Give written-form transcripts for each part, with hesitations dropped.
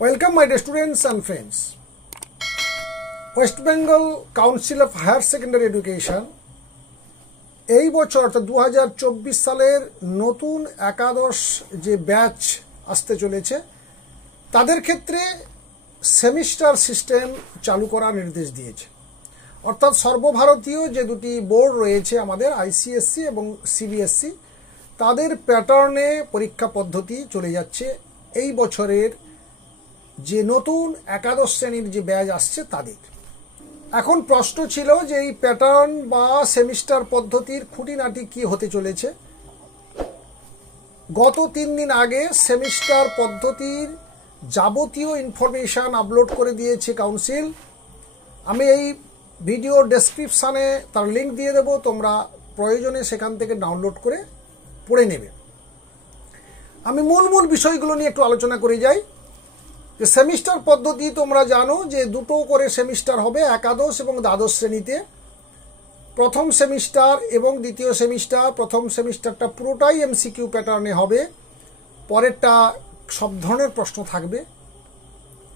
Welcome my dear students and friends. West Bengal Council of Higher Secondary Education এই বছর অর্থাৎ 2024 সালের নতুন একাদশ যে ব্যাচ আসতে চলেছে তাদের ক্ষেত্রে সেমিস্টার সিস্টেম চালু করার নির্দেশ দিয়েছে। অর্থাৎ সর্বভারতীয় যে দুটি বোর্ড রয়েছে আমাদের আইসিএসসি এবং সিবিএসসি তাদের প্যাটার্নে পরীক্ষা পদ্ধতি চলে যাচ্ছে এই বছরের যে নতুন একাদশ শ্রেণীর যে ব্যাচ আসছে তাদের। এখন প্রশ্ন ছিল যে এই প্যাটার্ন বা সেমিস্টার পদ্ধতির খুঁটিনাটি কি হতে চলেছে। গত 3 দিন আগে সেমিস্টার পদ্ধতির যাবতীয় ইনফরমেশন আপলোড করে দিয়েছে কাউন্সিল। আমি এই ভিডিও ডেসক্রিপশানে তার লিঙ্ক দিয়ে দেব, তোমরা প্রয়োজনে সেখান থেকে ডাউনলোড করে পড়ে নেবে। আমি মূল বিষয়গুলো নিয়ে একটু আলোচনা করে যাই। যে সেমিস্টার পদ্ধতি তোমরা জানো যে দুটো করে সেমিস্টার হবে একাদশ এবং দ্বাদশ শ্রেণীতে। প্রথম সেমিস্টার এবং দ্বিতীয় সেমিস্টার, প্রথম সেমিস্টারটা পুরোটাই এমসিকিউ প্যাটার্নে হবে, পরেরটা সব ধরনের প্রশ্ন থাকবে,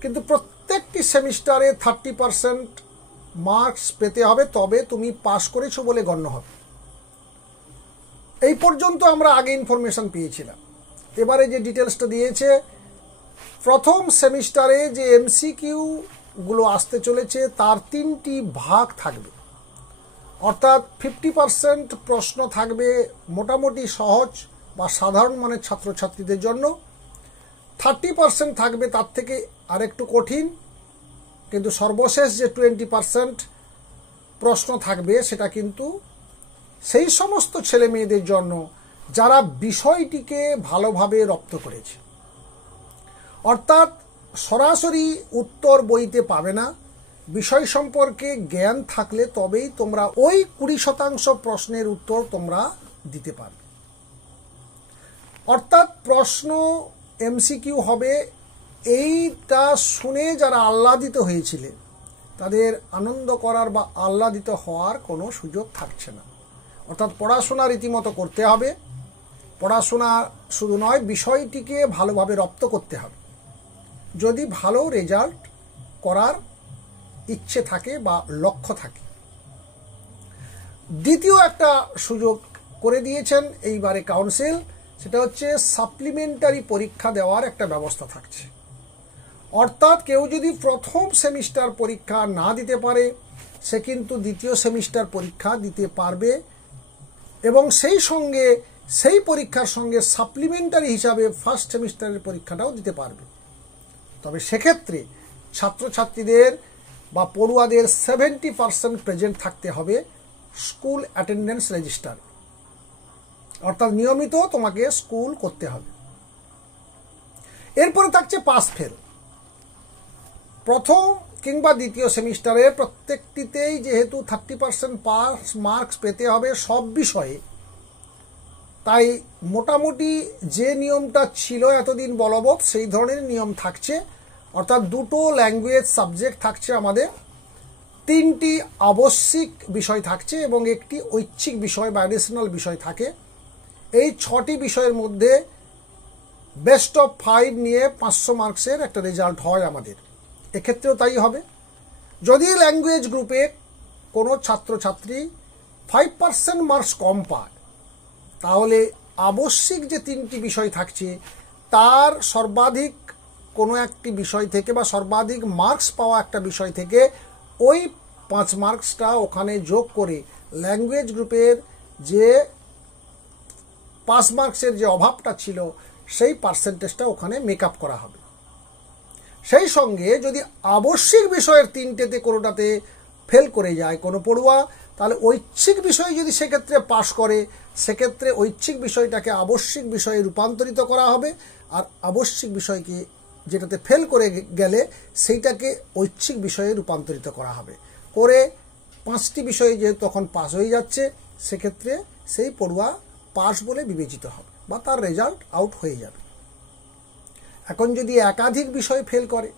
কিন্তু প্রত্যেকটি সেমিস্টারে 30% মার্কস পেতে হবে, তবে তুমি পাস করেছো বলে গণ্য হবে। এই পর্যন্ত আমরা আগে ইনফরমেশন পেয়েছিলাম। এবারে যে ডিটেলসটা দিয়েছে, প্রথম সেমিস্টারে যে এমসিকিউগুলো আসতে চলেছে তার 3টি ভাগ থাকবে। অর্থাৎ 50% প্রশ্ন থাকবে মোটামুটি সহজ বা সাধারণ মানের ছাত্রছাত্রীদের জন্য, 30% থাকবে তার থেকে আরেকটু কঠিন, কিন্তু সর্বশেষ যে 20% প্রশ্ন থাকবে সেটা কিন্তু সেই সমস্ত ছেলে মেয়েদের জন্য যারা বিষয়টিকে ভালোভাবে রপ্ত করেছে। অর্থাৎ সরাসরি উত্তর বইতে পাবে না, বিষয় সম্পর্কে জ্ঞান থাকলে তবেই তোমরা ওই 20% প্রশ্নের উত্তর তোমরা দিতে পারবে। অর্থাৎ প্রশ্ন এমসিকিউ হবে, এইটা শুনে যারা আহ্লাদিত হয়েছিলে তাদের আনন্দ করার বা আহ্লাদিত হওয়ার কোনো সুযোগ থাকছে না। অর্থাৎ পড়াশোনা রীতিমতো করতে হবে, পড়াশোনা শুধু নয় বিষয়টিকে ভালোভাবে রপ্ত করতে হবে যদি ভালো রেজাল্ট করার ইচ্ছে থাকে বা লক্ষ্য থাকে। দ্বিতীয় একটা সুযোগ করে দিয়েছেন এইবারে কাউন্সিল, সেটা হচ্ছে সাপ্লিমেন্টারি পরীক্ষা দেওয়ার একটা ব্যবস্থা থাকছে। অর্থাৎ কেউ যদি প্রথম সেমিস্টার পরীক্ষা না দিতে পারে সে কিন্তু দ্বিতীয় সেমিস্টার পরীক্ষা দিতে পারবে এবং সেই পরীক্ষার সঙ্গে সাপ্লিমেন্টারি হিসাবে ফার্স্ট সেমিস্টারের পরীক্ষাটাও দিতে পারবে। তবে সেক্ষেত্রে ছাত্রছাত্রীদের বা পড়ুয়াদের 70% প্রেজেন্ট থাকতে হবে স্কুল অ্যাটেন্ডেন্স রেজিস্টার। অর্থাৎ নিয়মিত তোমাকে স্কুল করতে হবে। এরপরে থাকছে পাস ফেল। প্রথম কিংবা দ্বিতীয় সেমিস্টারের প্রত্যেকটিতেই যেহেতু 30% পাস মার্কস পেতে হবে সব বিষয়ে, তাই মোটামুটি যে নিয়মটা ছিল এতদিন বলবৎ সেই ধরনের নিয়ম থাকছে। অর্থাৎ দুটো ল্যাঙ্গুয়েজ সাবজেক্ট থাকছে আমাদের, 3টি আবশ্যিক বিষয় থাকছে এবং একটি ঐচ্ছিক বিষয় বা অ্যাডিশনাল বিষয় থাকে। এই 6টি বিষয়ের মধ্যে বেস্ট অফ 5 নিয়ে 500 মার্কসের একটা রেজাল্ট হয় আমাদের। এক্ষেত্রেও তাই হবে। যদি ল্যাঙ্গুয়েজ গ্রুপে কোনো ছাত্রছাত্রী 5% মার্কস কম পায় তাহলে আবশ্যিক যে 3টি বিষয় থাকছে তার সর্বাধিক কোনো একটি বিষয় থেকে বা সর্বাধিক মার্কস পাওয়া একটা বিষয় থেকে ওই 5 মার্কসটা ওখানে যোগ করে ল্যাঙ্গুয়েজ গ্রুপের যে পাস মার্কসের যে অভাবটা ছিল সেই পার্সেন্টেজটা ওখানে মেকআপ করা হবে। সেই সঙ্গে যদি আবশ্যিক বিষয়ের 3টেতে কোনোটাতে ফেল করে যায় কোনো পড়ুয়া, তাহলে ঐচ্ছিক বিষয় যদি সেক্ষেত্রে পাশ করে সেক্ষেত্রে ঐচ্ছিক বিষয়টাকে আবশ্যিক বিষয়ে রূপান্তরিত করা হবে, আর আবশ্যিক বিষয়কে যেটাতে ফেল করে গেলে সেইটাকে ঐচ্ছিক বিষয়ে রূপান্তরিত করা হবে। করে 5টি বিষয়ে যেহেতু তখন পাস হয়ে যাচ্ছে সেক্ষেত্রে সেই পড়ুয়া পাস বলে বিবেচিত হবে বা তার রেজাল্ট আউট হয়ে যাবে। এখন যদি একাধিক বিষয় ফেল করে,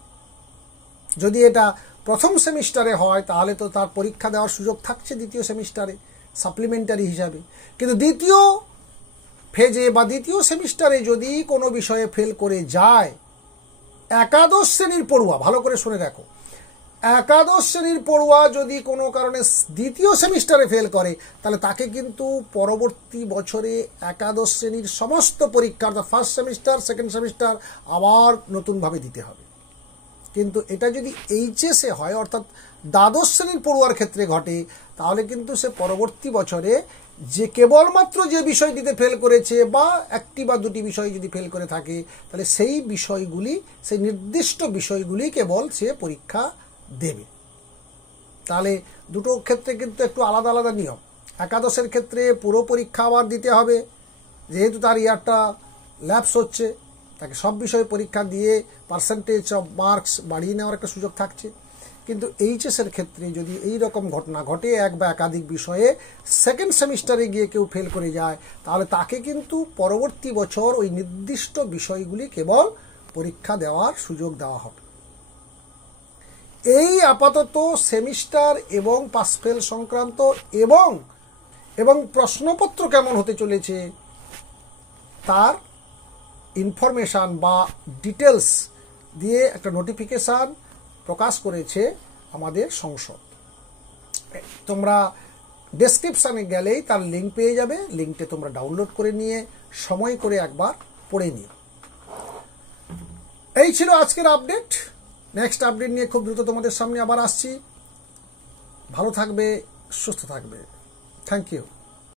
যদি এটা প্রথম সেমিস্টারে হয় তাহলে তো তার পরীক্ষা দেওয়ার সুযোগ থাকছে দ্বিতীয় সেমিস্টারে সাপ্লিমেন্টারি হিসাবে, কিন্তু দ্বিতীয় ফেজে বা দ্বিতীয় সেমিস্টারে যদি কোনো বিষয়ে ফেল করে যায় একাদশ শ্রেণীর পড়ুয়া, ভালো করে শুনে দেখো, একাদশ শ্রেণীর পড়ুয়া যদি কোনো কারণে দ্বিতীয় সেমিস্টারে ফেল করে, তাহলে তাকে কিন্তু পরবর্তী বছরে একাদশ শ্রেণীর সমস্ত পরীক্ষা, অর্থাৎ ফার্স্ট সেমিস্টার, সেকেন্ড সেমিস্টার আবার নতুনভাবে দিতে হবে। কিন্তু এটা যদি এইচএসে হয়, অর্থাৎ দ্বাদশ শ্রেণীর পড়ুয়ার ক্ষেত্রে ঘটে, তাহলে কিন্তু সে পরবর্তী বছরে যে কেবলমাত্র যে বিষয়টিতে ফেল করেছে বা একটি বা দুটি বিষয় যদি ফেল করে থাকে, তাহলে সেই বিষয়গুলি, সেই নির্দিষ্ট বিষয়গুলি কেবল সে পরীক্ষা দেবে। তাহলে দুটো ক্ষেত্রে কিন্তু একটু আলাদা আলাদা নিয়ম। একাদশের ক্ষেত্রে পুরো পরীক্ষা আবার দিতে হবে, যেহেতু তার ইয়ারটা ল্যাপস হচ্ছে, তাকে সব বিষয়ে পরীক্ষা দিয়ে পার্সেন্টেজ অফ মার্কস বাড়িয়ে নেওয়ার একটা সুযোগ থাকছে। কিন্তু এইচএসের ক্ষেত্রে যদি এই রকম ঘটনা ঘটে, এক বা একাধিক বিষয়ে সেকেন্ড সেমিস্টারে গিয়ে কেউ ফেল করে যায়, তাহলে তাকে কিন্তু পরবর্তী বছর ওই নির্দিষ্ট বিষয়গুলি কেবল পরীক্ষা দেওয়ার সুযোগ দেওয়া হবে। এই আপাতত সেমিস্টার এবং পাস ফেল সংক্রান্ত এবং প্রশ্নপত্র কেমন হতে চলেছে তার ইনফরমেশান বা ডিটেলস দিয়ে একটা নোটিফিকেশান প্রকাশ করেছে আমাদের সংসদ। তোমরা ডেসক্রিপশানে গেলেই তার লিঙ্ক পেয়ে যাবে, লিঙ্কটা তোমরা ডাউনলোড করে নিয়ে সময় করে একবার পড়ে নিও। এই ছিল আজকের আপডেট। নেক্সট আপডেট নিয়ে খুব দ্রুত তোমাদের সামনে আবার আসছি। ভালো থাকবে, সুস্থ থাকবে। Thank you.